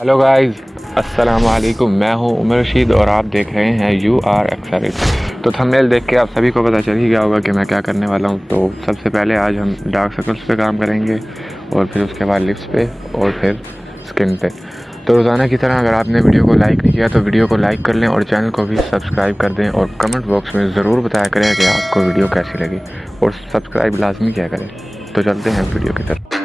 Hello guys, अस्सलाम वालेकुम। मैं हूं उमर रशीद और आप देख रहे हैं यू आर एक्साइटेड। तो थंबनेल देख के आप सभी को पता चल ही गया होगा कि मैं क्या करने वाला हूं। तो सबसे पहले आज हम डार्क सर्कल्स पे काम करेंगे और फिर उसके बाद लिप्स पे और फिर स्किन पे। तो रोज़ाना की तरह अगर आपने वीडियो को लाइक नहीं किया तो वीडियो को लाइक कर लें और चैनल को भी सब्सक्राइब कर दें और कमेंट बॉक्स में ज़रूर बताया करें कि आपको वीडियो कैसी लगी और सब्सक्राइब लाजमी किया करें। तो चलते हैं वीडियो की तरफ।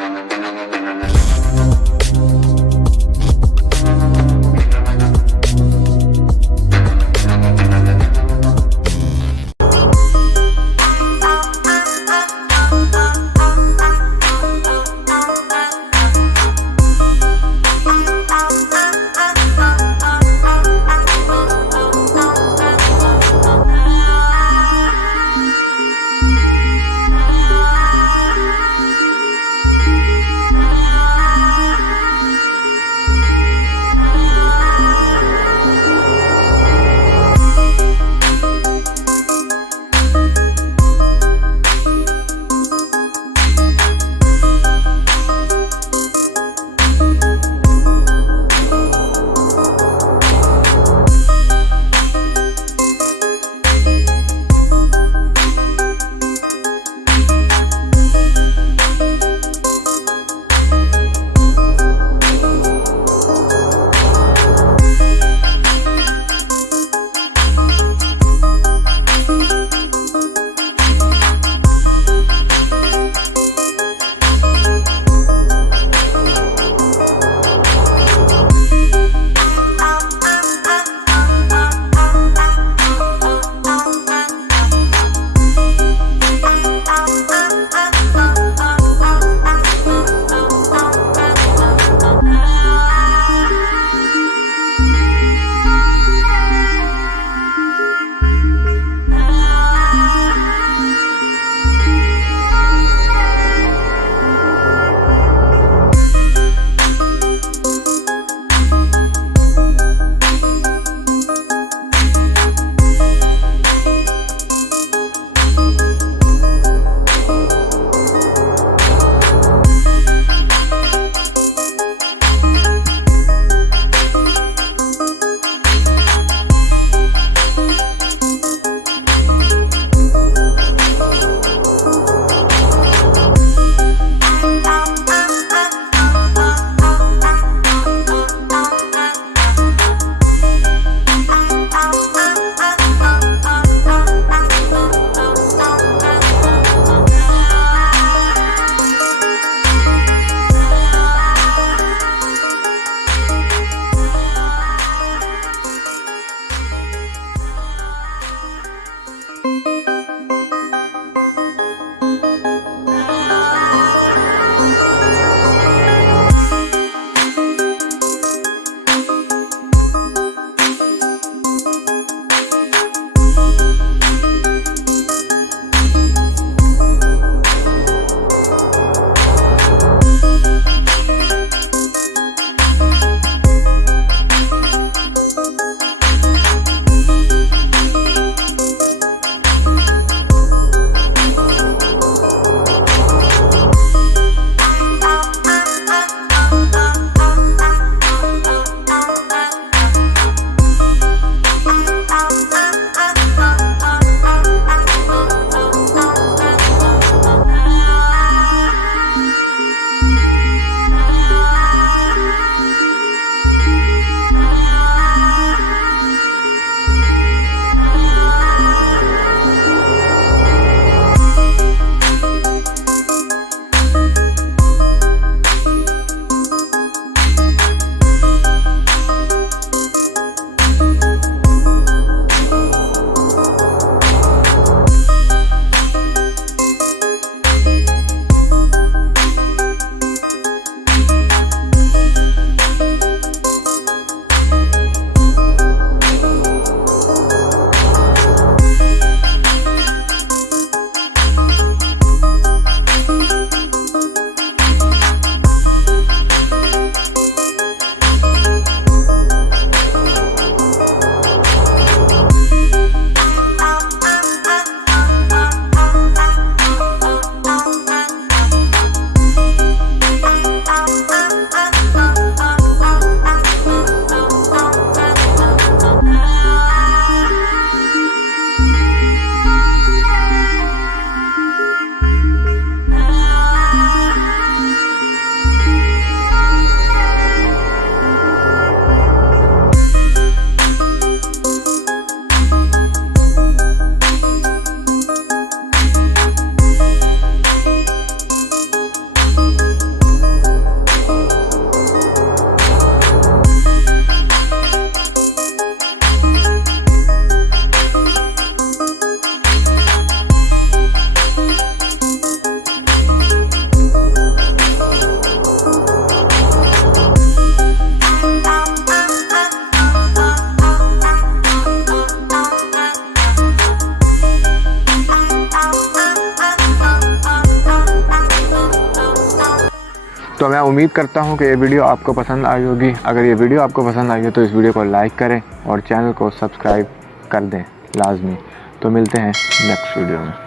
तो मैं उम्मीद करता हूँ कि ये वीडियो आपको पसंद आई होगी। अगर ये वीडियो आपको पसंद आई है तो इस वीडियो को लाइक करें और चैनल को सब्सक्राइब कर दें लाजमी। तो मिलते हैं नेक्स्ट वीडियो में।